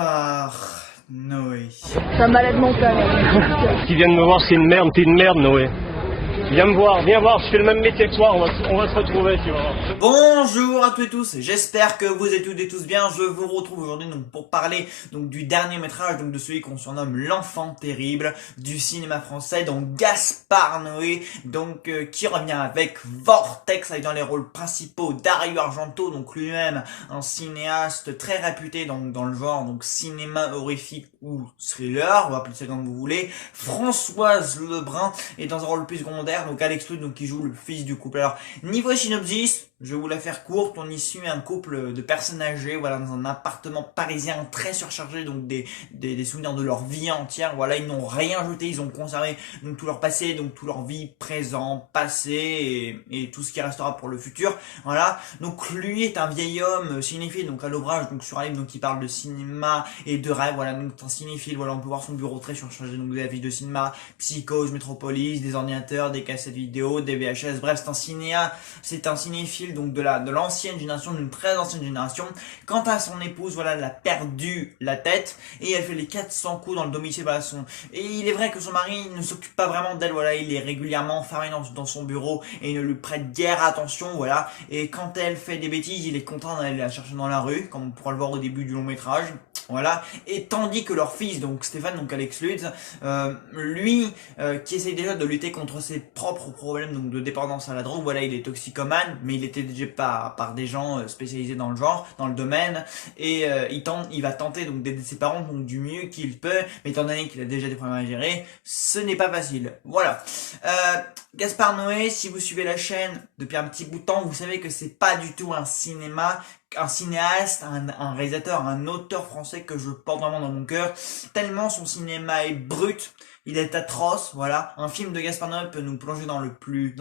Gaspard Noé. C'est un malade mental. Qui viennent me voir, c'est une merde, t'es une merde, Noé. Viens me voir, viens voir, je fais le même métier que toi, on va se retrouver, tu vois. Bonjour à tous et tous, j'espère que vous êtes toutes et tous bien. Je vous retrouve aujourd'hui donc pour parler donc du dernier métrage, donc de celui qu'on surnomme l'enfant terrible du cinéma français, donc Gaspard Noé, donc qui revient avec Vortex, avec dans les rôles principaux Dario Argento, donc lui-même un cinéaste très réputé donc dans le genre donc cinéma horrifique ou thriller, on va appeler ça comme vous voulez. Françoise Lebrun est dans un rôle plus secondaire, donc Alex Lutz donc qui joue le fils du couple. Alors niveau synopsis, je vais vous la faire courte. On y suit un couple de personnes âgées, voilà, dans un appartement parisien très surchargé, donc des souvenirs de leur vie entière. Voilà, ils n'ont rien jeté, ils ont conservé donc tout leur passé, donc tout leur vie présent, passé et tout ce qui restera pour le futur. Voilà, donc lui est un vieil homme cinéphile, donc à l'ouvrage, donc sur un livre donc qui parle de cinéma et de rêve. Voilà, donc un cinéphile. Voilà, on peut voir son bureau très surchargé, donc des affiches de cinéma, Psychose, Metropolis, des ordinateurs, des cassettes vidéo, des VHS. Bref, c'est un cinéphile donc de l'ancienne génération, d'une très ancienne génération. Quant à son épouse, voilà, elle a perdu la tête et elle fait les 400 coups dans le domicile. Voilà, et il est vrai que son mari ne s'occupe pas vraiment d'elle. Voilà, il est régulièrement enfermé dans son bureau et il ne lui prête guère attention. Voilà, et quand elle fait des bêtises, il est content d'aller la chercher dans la rue, comme on pourra le voir au début du long métrage. Voilà, et tandis que leur fils, donc Stéphane, donc Alex Lutz, lui, qui essaye déjà de lutter contre ses propres problèmes donc de dépendance à la drogue. Voilà, il est toxicomane, mais il était déjà par des gens spécialisés dans le genre, dans le domaine, et il va tenter donc d'aider ses parents donc du mieux qu'il peut, mais étant donné qu'il a déjà des problèmes à gérer, ce n'est pas facile. Voilà. Gaspard Noé, si vous suivez la chaîne depuis un petit bout de temps, vous savez que c'est pas du tout un cinéaste, un réalisateur, un auteur français que je porte vraiment dans mon cœur, tellement son cinéma est brut, il est atroce. Voilà, un film de Gaspard Noé peut nous plonger dans le plus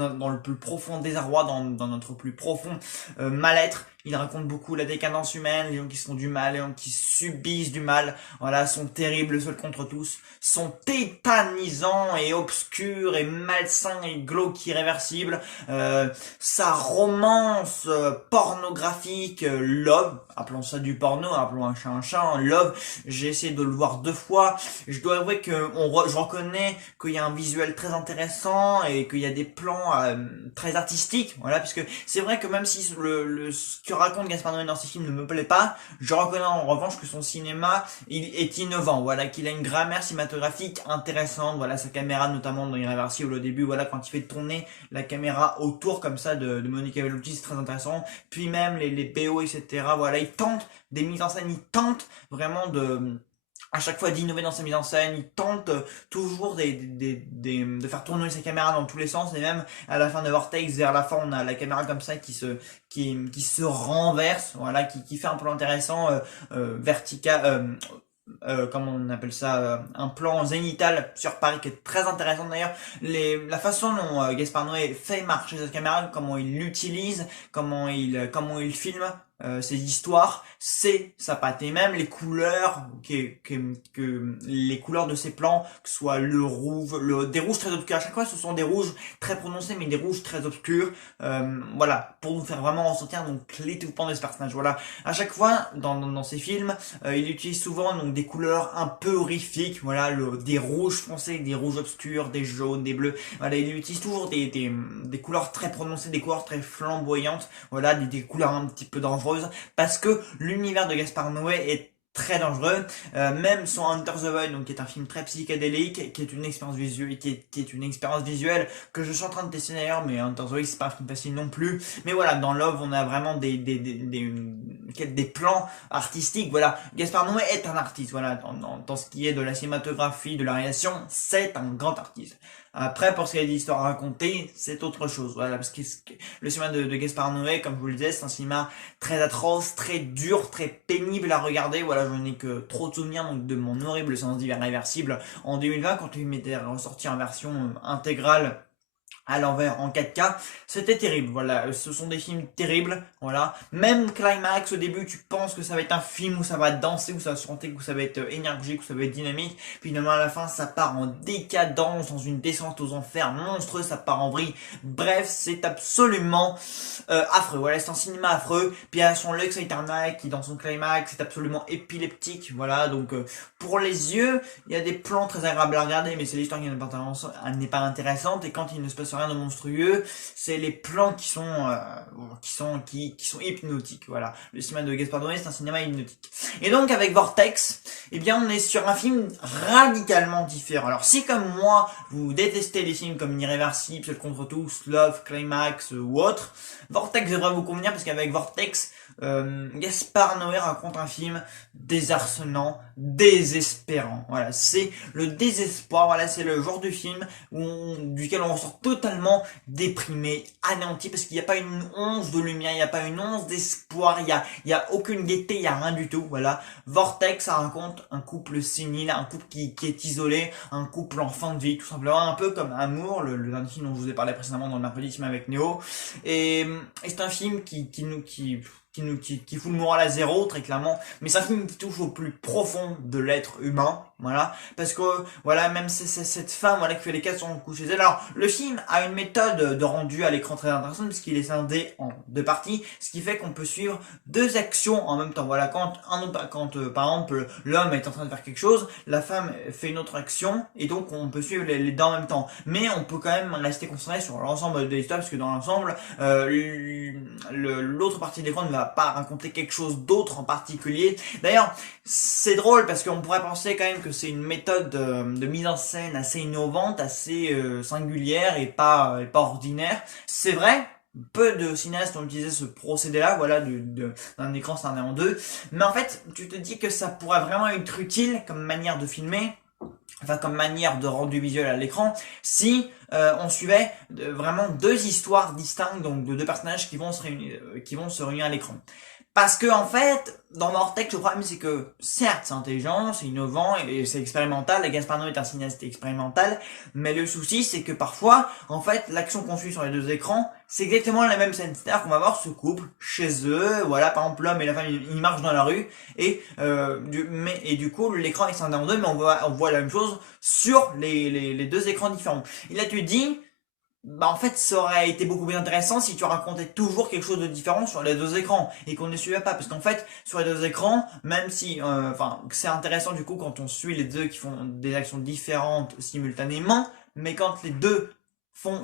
profond désarroi, dans notre plus profond mal-être. Il raconte beaucoup la décadence humaine, les gens qui se font du mal, les gens qui subissent du mal, voilà, sont terribles seuls contre tous, sont tétanisants et obscurs et malsains et glauques irréversibles. Sa romance pornographique, Love, appelons ça du porno, appelons un chat, hein, Love, j'ai essayé de le voir 2 fois, je dois avouer que je reconnais qu'il y a un visuel très intéressant et qu'il y a des plans très artistiques, voilà, puisque c'est vrai que même si ce que raconte Gaspard Noé dans ses films ne me plaît pas, je reconnais en revanche que son cinéma il est innovant, voilà, qu'il a une grammaire cinématographique intéressante. Voilà, sa caméra notamment dans Irréversible au début, voilà, quand il fait tourner la caméra autour comme ça de Monica Bellucci, c'est très intéressant. Puis même les BO, etc. Voilà, il tente des mises en scène, il tente vraiment à chaque fois d'innover dans sa mise en scène, il tente toujours de faire tourner sa caméra dans tous les sens, et même à la fin de Vortex, vers la fin, on a la caméra comme ça qui se renverse, voilà, qui fait un plan intéressant, vertical, comment on appelle ça, un plan zénital sur Paris qui est très intéressant d'ailleurs. La façon dont Gaspard Noé fait marcher cette caméra, comment il l'utilise, comment il filme ses histoires, c'est sa patte. Et même les couleurs, les couleurs de ses plans, que ce soit le rouge, des rouges très obscurs. À chaque fois, ce sont des rouges très prononcés, mais des rouges très obscurs. Voilà, pour nous faire vraiment ressentir donc l'étouffement de ce personnage. Voilà, à chaque fois dans ses films, il utilise souvent donc des couleurs un peu horrifiques. Voilà, des rouges foncés, des rouges obscurs, des jaunes, des bleus. Voilà, il utilise toujours des couleurs très prononcées, des couleurs très flamboyantes. Voilà, des couleurs un petit peu dangereuses, parce que l'univers de Gaspard Noé est très dangereux. Même son Under the Void, donc qui est un film très psychédélique, qui est une expérience visuelle, qui est une expérience visuelle que je suis en train de tester d'ailleurs, mais Under the Void c'est pas un film facile non plus. Mais voilà, dans Love on a vraiment des plans artistiques. Voilà, Gaspard Noé est un artiste. Voilà, dans ce qui est de la cinématographie, de la réalisation, c'est un grand artiste. Après, pour ce qui est d'histoire à raconter, c'est autre chose. Voilà, parce que le cinéma de Gaspard Noé, comme je vous le disais, c'est un cinéma très atroce, très dur, très pénible à regarder. Voilà, je n'ai que trop de souvenirs donc, de mon horrible séance d'hiver réversible en 2020, quand il m'était ressorti en version intégrale à l'envers en 4K, c'était terrible, voilà, ce sont des films terribles, voilà, même Climax, au début, tu penses que ça va être un film où ça va danser, où ça va se chanter, où ça va être énergique, où ça va être dynamique, puis finalement à la fin, ça part en décadence, dans une descente aux enfers monstrueux, ça part en vrille, bref, c'est absolument affreux, voilà, c'est un cinéma affreux, puis il y a son Lux Aeterna qui, dans son Climax, c'est absolument épileptique, voilà, donc pour les yeux, il y a des plans très agréables à regarder, mais c'est l'histoire qui n'est pas intéressante, et quand il ne se passe rien de monstrueux, c'est les plans qui sont hypnotiques, voilà. Le cinéma de Gaspard Noé, c'est un cinéma hypnotique. Et donc, avec Vortex, eh bien, on est sur un film radicalement différent. Alors, si comme moi, vous détestez les films comme Irréversible, Seul contre tous, Love, Climax ou autre, Vortex devrait vous convenir, parce qu'avec Vortex, Gaspard Noé raconte un film désarçonnant, désespérant. Voilà, c'est le désespoir. Voilà, c'est le genre de film duquel on ressort totalement déprimé, anéanti, parce qu'il n'y a pas une once de lumière, il n'y a pas une once d'espoir, il y a aucune gaieté, il n'y a rien du tout. Voilà, Vortex, ça raconte un couple sénile, un couple qui est isolé, un couple en fin de vie, tout simplement, un peu comme Amour, le dernier film dont je vous ai parlé précédemment dans le mercredi avec Néo. Et c'est un film qui fout le moral à zéro, très clairement, mais c'est un film qui touche au plus profond de l'être humain, voilà, parce que, voilà, même cette femme, voilà, qui fait les 400 coups chez elle. Alors, le film a une méthode de rendu à l'écran très intéressante, puisqu'il est scindé en deux parties, ce qui fait qu'on peut suivre deux actions en même temps, voilà, quand par exemple, l'homme est en train de faire quelque chose, la femme fait une autre action, et donc on peut suivre les deux en même temps, mais on peut quand même rester concentré sur l'ensemble de l'histoire, parce que dans l'ensemble, l'autre partie de l'écran ne va pas raconter quelque chose d'autre en particulier. D'ailleurs, c'est drôle parce qu'on pourrait penser quand même que c'est une méthode de mise en scène assez innovante, assez singulière et pas ordinaire. C'est vrai. Peu de cinéastes ont utilisé ce procédé-là, voilà, d'un écran scindé en deux. Mais en fait, tu te dis que ça pourrait vraiment être utile comme manière de filmer, enfin comme manière de rendu visuel à l'écran, si on suivait vraiment deux histoires distinctes, donc de deux personnages qui vont se réunir à l'écran. Parce que en fait, dans Vortex, le problème c'est que certes c'est intelligent, c'est innovant et c'est expérimental, et Gaspard Noé est un cinéaste expérimental, mais le souci c'est que parfois, en fait, l'action qu'on suit sur les deux écrans, c'est exactement la même scène. C'est-à-dire qu'on va voir ce couple chez eux, voilà, par exemple l'homme et la femme, ils marchent dans la rue, et du coup l'écran est scindé en deux, mais on voit la même chose sur les deux écrans différents. Et là tu dis, bah en fait ça aurait été beaucoup plus intéressant si tu racontais toujours quelque chose de différent sur les deux écrans et qu'on ne suivait pas, parce qu'en fait sur les deux écrans, même si c'est intéressant du coup quand on suit les deux qui font des actions différentes simultanément, mais quand les deux font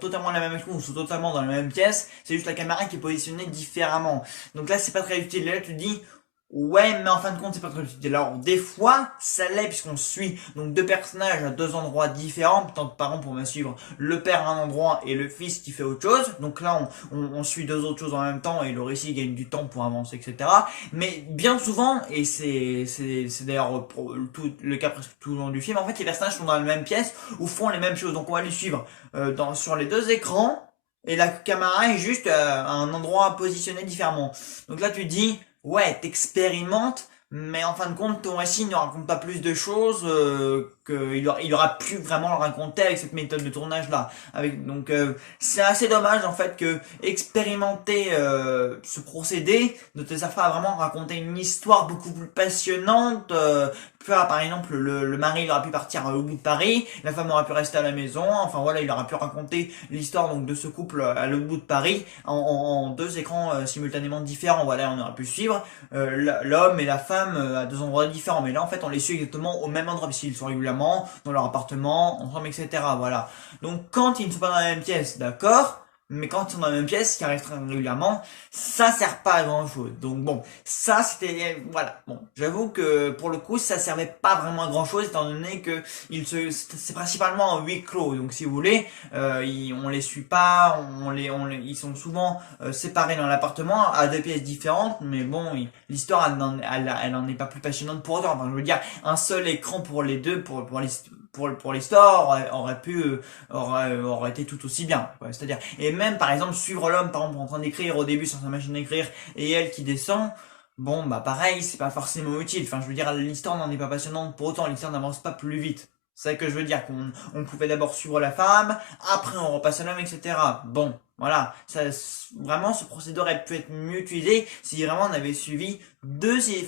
totalement la même action ou sont totalement dans la même pièce, c'est juste la caméra qui est positionnée différemment. Donc là c'est pas très utile. Là tu te dis, ouais, mais en fin de compte, c'est pas très utile. Alors, des fois, ça l'est, puisqu'on suit donc deux personnages à deux endroits différents. Tant de parents pour me suivre le père à un endroit et le fils qui fait autre chose. Donc là, on suit deux autres choses en même temps et le récit gagne du temps pour avancer, etc. Mais bien souvent, et c'est d'ailleurs le cas presque tout le long du film, en fait, les personnages sont dans la même pièce ou font les mêmes choses. Donc on va les suivre sur les deux écrans et la caméra est juste à un endroit positionné différemment. Donc là, tu dis, ouais, t'expérimentes, mais en fin de compte, ton récit ne raconte pas plus de choses qu'il aura pu vraiment le raconter avec cette méthode de tournage là. Donc c'est assez dommage en fait que expérimenter ce procédé ne te serve pas à vraiment raconter une histoire beaucoup plus passionnante. Par exemple, le mari il aurait pu partir au bout de Paris, la femme aurait pu rester à la maison, enfin voilà, il aurait pu raconter l'histoire donc de ce couple à l'autre bout de Paris en deux écrans simultanément différents. Voilà, on aurait pu suivre l'homme et la femme à deux endroits différents, mais là en fait on les suit exactement au même endroit puisqu'ils sont régulièrement dans leur appartement, ensemble, etc. Voilà. Donc quand ils ne sont pas dans la même pièce, d'accord. Mais quand ils sont dans la même pièce, qui arrive très régulièrement, ça sert pas à grand chose. Donc bon, ça c'était, voilà. Bon, j'avoue que pour le coup, ça servait pas vraiment à grand chose, étant donné que c'est principalement un huis clos. Donc si vous voulez, on les suit pas, ils sont souvent séparés dans l'appartement à deux pièces différentes. Mais bon, l'histoire, elle n'en est pas plus passionnante pour autant. Enfin, je veux dire, un seul écran pour les deux, pour l'histoire aurait été tout aussi bien, quoi. C'est-à-dire, et même par exemple suivre l'homme par exemple en train d'écrire au début sur sa machine d'écrire et elle qui descend, bon bah pareil, c'est pas forcément utile. Enfin je veux dire, l'histoire n'en est pas passionnante pour autant, l'histoire n'avance pas plus vite. C'est ça que je veux dire, qu'on pouvait d'abord suivre la femme, après on repasse à l'homme, etc. Bon, voilà, vraiment ce procédé aurait pu être mieux utilisé si vraiment on avait suivi si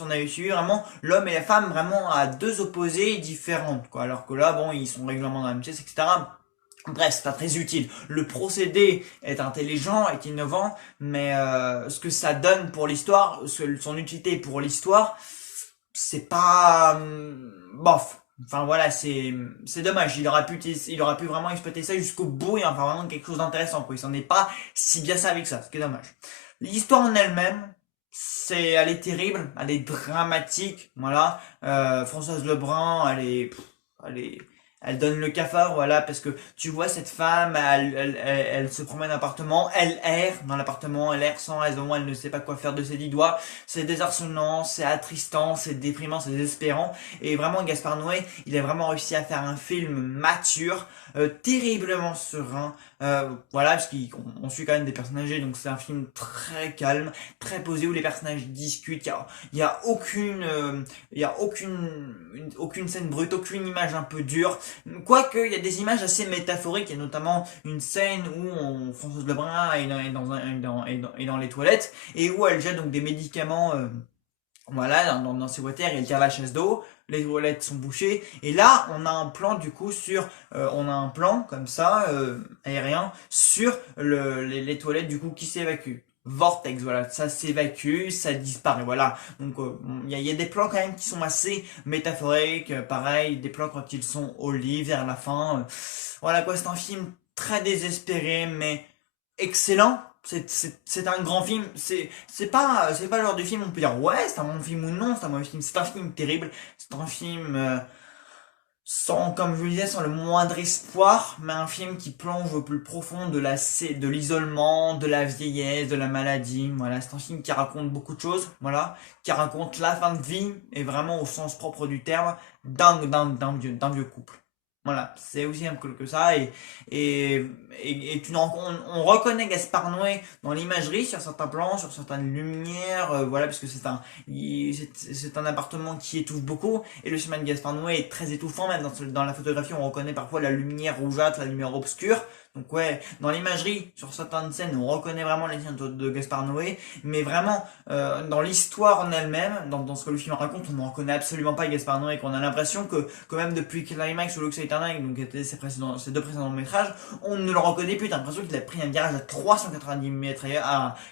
on avait suivi vraiment l'homme et la femme vraiment à deux opposés différentes, quoi. Alors que là, bon, ils sont régulièrement dans la même pièce, etc. Bref, c'est pas très utile. Le procédé est intelligent, est innovant, mais ce que ça donne pour l'histoire, son utilité pour l'histoire, c'est pas bof. Enfin voilà, c'est dommage. Il aurait pu vraiment exploiter ça jusqu'au bout et en faire vraiment quelque chose d'intéressant, quoi. Il s'en est pas si bien servi que ça, ce qui est dommage. L'histoire en elle-même, elle est terrible, elle est dramatique, voilà. Françoise Lebrun, elle est, elle donne le cafard, voilà, parce que tu vois cette femme, elle se promène d'appartement, elle erre dans l'appartement, elle erre sans raison, elle ne sait pas quoi faire de ses 10 doigts, c'est désarçonnant, c'est attristant, c'est déprimant, c'est désespérant, et vraiment Gaspard Noé, il a vraiment réussi à faire un film mature, terriblement serein, voilà, parce qu'on suit quand même des personnes âgées, donc c'est un film très calme, très posé, où les personnages discutent, il y a aucune scène brute, aucune image un peu dure, quoique il y a des images assez métaphoriques, il y a notamment une scène où Françoise Lebrun est dans les toilettes, et où elle jette donc des médicaments voilà, dans ses water, il tire la chasse d'eau, les toilettes sont bouchées, et là, on a un plan du coup on a un plan comme ça, aérien, sur les toilettes du coup qui s'évacuent. Vortex, voilà, ça s'évacue, ça disparaît, voilà. Donc, il y a des plans quand même qui sont assez métaphoriques, pareil, des plans quand ils sont au lit, vers la fin. Voilà quoi, c'est un film très désespéré, mais excellent. C'est un grand film, c'est pas le genre de film où on peut dire ouais c'est un bon film ou non c'est un mauvais film, c'est un film terrible, c'est un film sans, comme je le disais, sans le moindre espoir, mais un film qui plonge au plus profond de l'isolement, de la vieillesse, de la maladie, voilà, c'est un film qui raconte beaucoup de choses, voilà, qui raconte la fin de vie, et vraiment au sens propre du terme, d'un vieux couple. Voilà, c'est aussi simple que ça, on reconnaît Gaspard Noé dans l'imagerie, sur certains plans, sur certaines lumières, voilà, parce que c'est un appartement qui étouffe beaucoup, et le chemin de Gaspard Noé est très étouffant, même dans la photographie, on reconnaît parfois la lumière rougeâtre, la lumière obscure, donc ouais, dans l'imagerie, sur certaines scènes, on reconnaît vraiment les signes de Gaspard Noé, mais vraiment, dans l'histoire en elle-même, dans ce que le film raconte, on ne reconnaît absolument pas Gaspard Noé, qu'on a l'impression que même depuis Climax ou Lux Aeterna, donc était ses deux précédents métrages, on ne le reconnaît plus, t'as l'impression qu'il a pris un virage à 390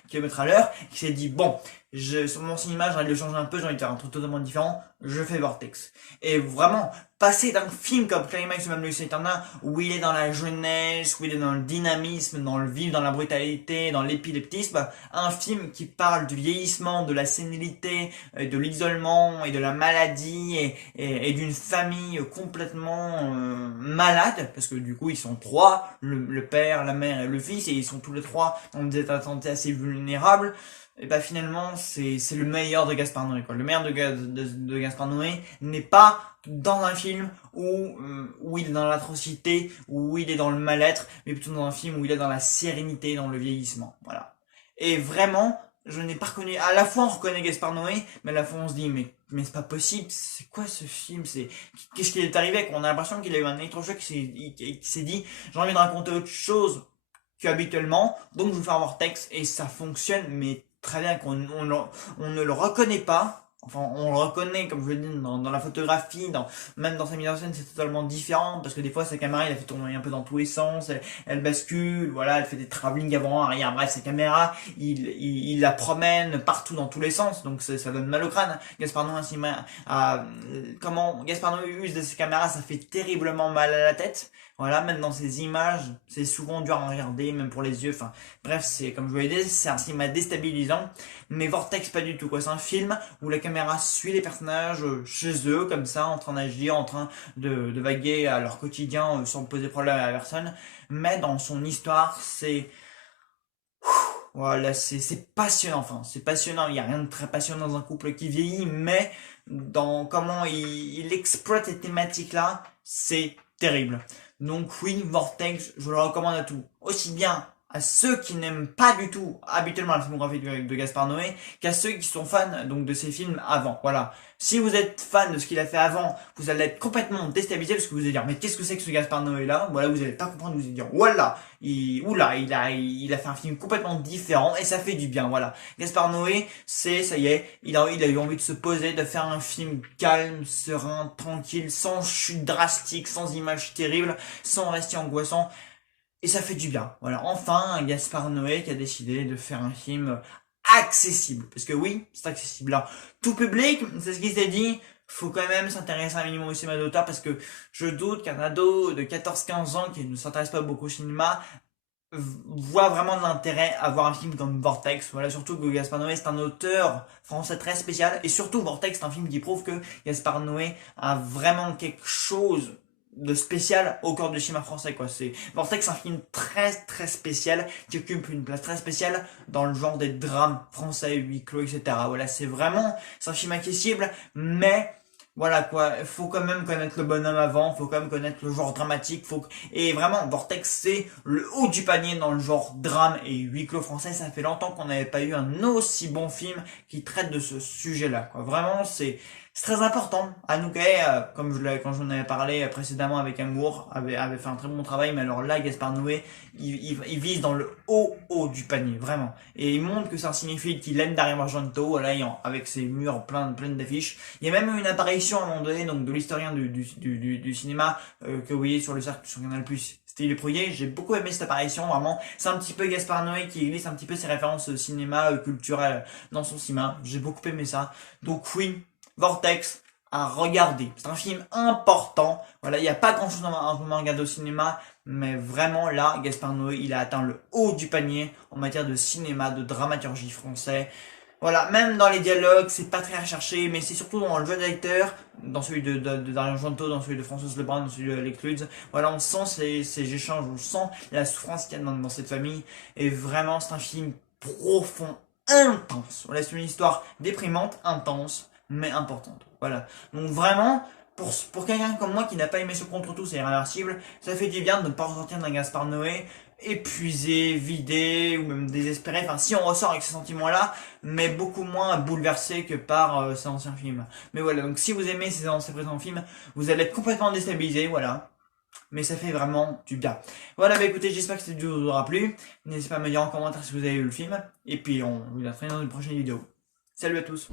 km à l'heure, qu'il s'est dit, bon, sur mon cinéma, j'ai envie de le changer un peu, j'ai envie de faire un truc totalement différent, je fais Vortex. Et vraiment, passer d'un film comme Climax ou même Lux Aeterna, où il est dans la jeunesse, où il est dans le dynamisme, dans le vif, dans la brutalité, dans l'épileptisme, à un film qui parle du vieillissement, de la sénilité, de l'isolement et de la maladie et d'une famille complètement malade, parce que du coup ils sont trois, le père, la mère et le fils, et ils sont tous les trois dans des états de santé assez vulnérables. Et bah finalement c'est le meilleur de Gaspard Noé, quoi. Le meilleur de Gaspard Noé n'est pas dans un film où il est dans l'atrocité, où il est dans le mal-être, mais plutôt dans un film où il est dans la sérénité, dans le vieillissement, voilà. Et vraiment, je n'ai pas reconnu, à la fois on reconnaît Gaspard Noé, mais à la fois on se dit mais c'est pas possible, c'est quoi ce film, qu'est-ce qui est arrivé, qu'on a l'impression qu'il a eu un électrochoc, qui s'est dit j'ai envie de raconter autre chose qu'habituellement, donc je vais faire Vortex, et ça fonctionne, mais très bien, qu'on on ne le reconnaît pas. Enfin, on le reconnaît, comme je le dis, dans la photographie, même dans sa mise en scène, c'est totalement différent, parce que des fois, sa caméra, il a fait tourner un peu dans tous les sens, elle bascule, voilà, elle fait des travelling avant, arrière, bref, sa caméra, il la promène partout dans tous les sens, donc ça donne mal au crâne. Gaspard Noé, comment Gaspard Noé use de ses caméras, ça fait terriblement mal à la tête. Voilà, même dans ces images, c'est souvent dur à regarder, même pour les yeux. Enfin, bref, c'est comme je vous l'ai dit, c'est un cinéma déstabilisant. Mais Vortex, pas du tout, quoi. C'est un film où la caméra suit les personnages chez eux, comme ça, en train d'agir, en train de vaguer à leur quotidien sans poser problème à la personne. Mais dans son histoire, voilà, c'est passionnant. Enfin, c'est passionnant. Il n'y a rien de très passionnant dans un couple qui vieillit, mais dans comment il exploite ces thématiques-là, c'est terrible. Donc oui, Vortex, je le recommande à tous. Aussi bien à ceux qui n'aiment pas du tout habituellement la filmographie de Gaspard Noé qu'à ceux qui sont fans donc de ses films avant. Voilà. Si vous êtes fan de ce qu'il a fait avant, vous allez être complètement déstabilisé parce que vous allez dire mais qu'est-ce que c'est que ce Gaspard Noé là? Voilà, vous allez pas comprendre, vous allez dire voilà, il a fait un film complètement différent et ça fait du bien. Voilà. Gaspard Noé, ça y est, il a eu envie de se poser, de faire un film calme, serein, tranquille, sans chute drastique, sans images terribles, sans rester angoissant. Et ça fait du bien. Voilà, enfin, un Gaspard Noé qui a décidé de faire un film accessible. Parce que oui, c'est accessible. Là, tout public, c'est ce qu'il s'est dit. Faut quand même s'intéresser un minimum au cinéma d'auteur parce que je doute qu'un ado de 14-15 ans qui ne s'intéresse pas beaucoup au cinéma voit vraiment de l'intérêt à voir un film comme Vortex. Voilà, surtout que Gaspard Noé c'est un auteur français très spécial. Et surtout, Vortex c'est un film qui prouve que Gaspard Noé a vraiment quelque chose de spécial au cœur du cinéma français, quoi. Vortex c'est un film très très spécial qui occupe une place très spéciale dans le genre des drames français, huis clos, etc. Voilà, c'est un film accessible, mais voilà quoi, faut quand même connaître le bonhomme avant, faut quand même connaître le genre dramatique, et vraiment, Vortex c'est le haut du panier dans le genre drame et huis clos français. Ça fait longtemps qu'on n'avait pas eu un aussi bon film qui traite de ce sujet-là, quoi. Vraiment, c'est très important. Anouk Aie, quand j'en avais parlé précédemment avec Amour, avait fait un très bon travail, mais alors là, Gaspard Noé, il vise dans le haut du panier, vraiment. Et il montre que c'est un cinéphile qui aime Dario Argento, voilà, avec ses murs pleines d'affiches. Il y a même eu une apparition à un moment donné, donc de l'historien du cinéma, que vous voyez sur le cercle sur Canal+. C'était Le Prouillet, j'ai beaucoup aimé cette apparition, vraiment. C'est un petit peu Gaspard Noé qui glisse un petit peu ses références cinéma, culturelles dans son cinéma. J'ai beaucoup aimé ça. Donc oui, Vortex à regarder. C'est un film important. Voilà, il n'y a pas grand chose en ce moment à regarder au cinéma, mais vraiment là, Gaspard Noé, il a atteint le haut du panier en matière de cinéma, de dramaturgie français. Voilà, même dans les dialogues, c'est pas très recherché, mais c'est surtout dans le jeu d'acteur, dans celui de Dario Argento, dans celui de Françoise Lebrun, dans celui de Alex Lutz. Voilà, on sent ces échanges, on sent la souffrance qu'il y a dans cette famille. Et vraiment, c'est un film profond, intense. Voilà, c'est une histoire déprimante, intense, mais importante. Voilà. Donc vraiment, pour quelqu'un comme moi qui n'a pas aimé ce contre tout, c'est irréversible, ça fait du bien de ne pas ressortir d'un Gaspard Noé épuisé, vidé ou même désespéré. Enfin, si on ressort avec ces sentiments-là, mais beaucoup moins bouleversé que par ces anciens films. Mais voilà, donc si vous aimez ces présents films, vous allez être complètement déstabilisé, voilà. Mais ça fait vraiment du bien. Voilà, bah écoutez, j'espère que cette vidéo vous aura plu. N'hésitez pas à me dire en commentaire si vous avez vu le film. Et puis on vous retrouve dans une prochaine vidéo. Salut à tous.